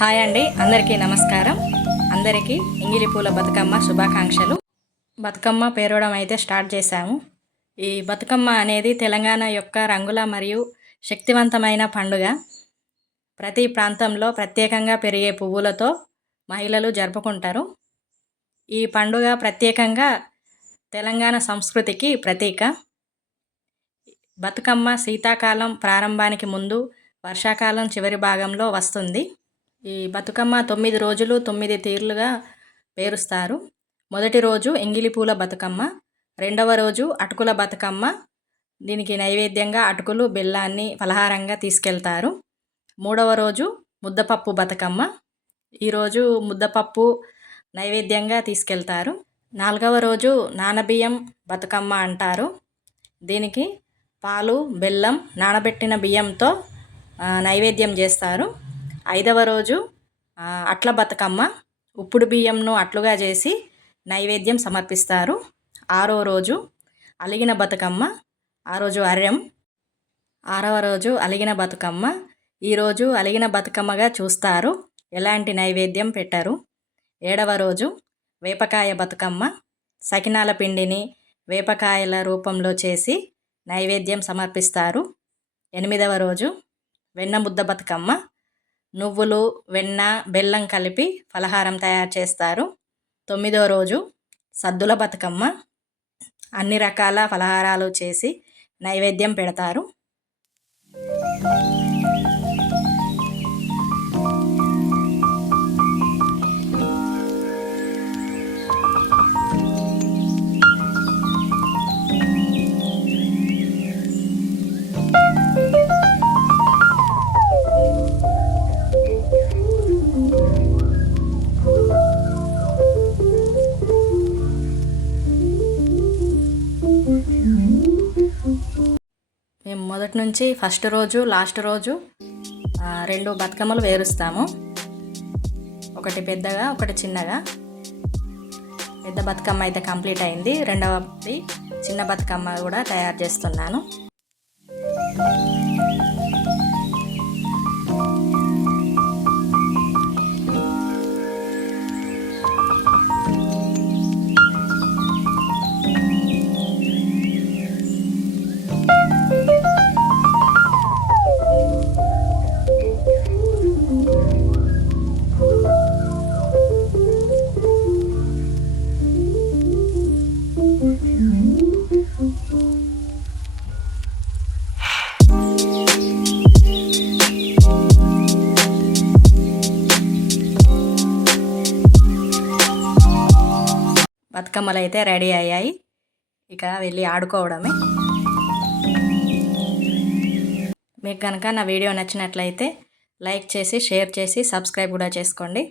Hi అండి అందరికీ నమస్కారం. అందరికీ ఇంగిలి పూల బతుకమ్మ శుభాకాంక్షలు. బతుకమ్మ పేరవడం అయితే స్టార్ట్ చేశాము. ఈ బతుకమ్మ అనేది తెలంగాణ యొక్క రంగుల మరియు శక్తివంతమైన పండుగ. ప్రతి ప్రాంతంలో ప్రత్యేకంగా పెరిగే పువ్వులతో మహిళలు జరుపుకుంటారు. ఈ పండుగ ప్రత్యేకంగా తెలంగాణ సంస్కృతికి ప్రతీక. బతుకమ్మ శీతాకాలం ప్రారంభానికి ముందు వర్షాకాలం చివరి భాగంలో వస్తుంది. ఈ బతుకమ్మ తొమ్మిది రోజులు తొమ్మిది తీర్లుగా పేరుస్తారు. మొదటి రోజు ఎంగిలిపూల బతుకమ్మ రెండవ రోజు అటుకుల బతుకమ్మ. దీనికి నైవేద్యంగా అటుకులు బెల్లాన్ని ఫలహారంగా తీసుకెళ్తారు. మూడవ రోజు ముద్దపప్పు బతుకమ్మ ఈరోజు ముద్దపప్పు నైవేద్యంగా తీసుకెళ్తారు. నాలుగవ రోజు నానబియ్యం బతుకమ్మ అంటారు. దీనికి పాలు బెల్లం నానబెట్టిన బియ్యంతో నైవేద్యం చేస్తారు. ఐదవ రోజు అట్ల బతుకమ్మ ఉప్పుడు బియ్యంను అట్లుగా చేసి నైవేద్యం సమర్పిస్తారు. ఆరో రోజు అలిగిన బతుకమ్మ ఆ రోజు అర్యం ఆరవ రోజు అలిగిన బతుకమ్మ ఈరోజు అలిగిన బతుకమ్మగా చూస్తారు. ఎలాంటి నైవేద్యం పెట్టరు. ఏడవ రోజు వేపకాయ బతుకమ్మ సకినాల పిండిని వేపకాయల రూపంలో చేసి నైవేద్యం సమర్పిస్తారు. ఎనిమిదవ రోజు వెన్న ముద్ద బతుకమ్మ నువ్వులు వెన్న బెల్లం కలిపి ఫలహారం తయారు చేస్తారు. తొమ్మిదో రోజు సద్దుల బతుకమ్మ. అన్ని రకాల ఫలహారాలు చేసి నైవేద్యం పెడతారు. మొదటి నుంచి ఫస్ట్ రోజు లాస్ట్ రోజు రెండు బతుకమ్మలు వేరుస్తాము. ఒకటి పెద్దగా ఒకటి చిన్నగా. పెద్ద బతుకమ్మ అయితే కంప్లీట్ అయింది. రెండవది చిన్న బతుకమ్మ కూడా తయారు చేస్తున్నాను. బతుకమ్మలు అయితే రెడీ అయ్యాయి. ఇక వెళ్ళి ఆడుకోవడమే. మీకు కనుక నా వీడియో నచ్చినట్లయితే లైక్ చేసి షేర్ చేసి సబ్స్క్రైబ్ కూడా చేసుకోండి.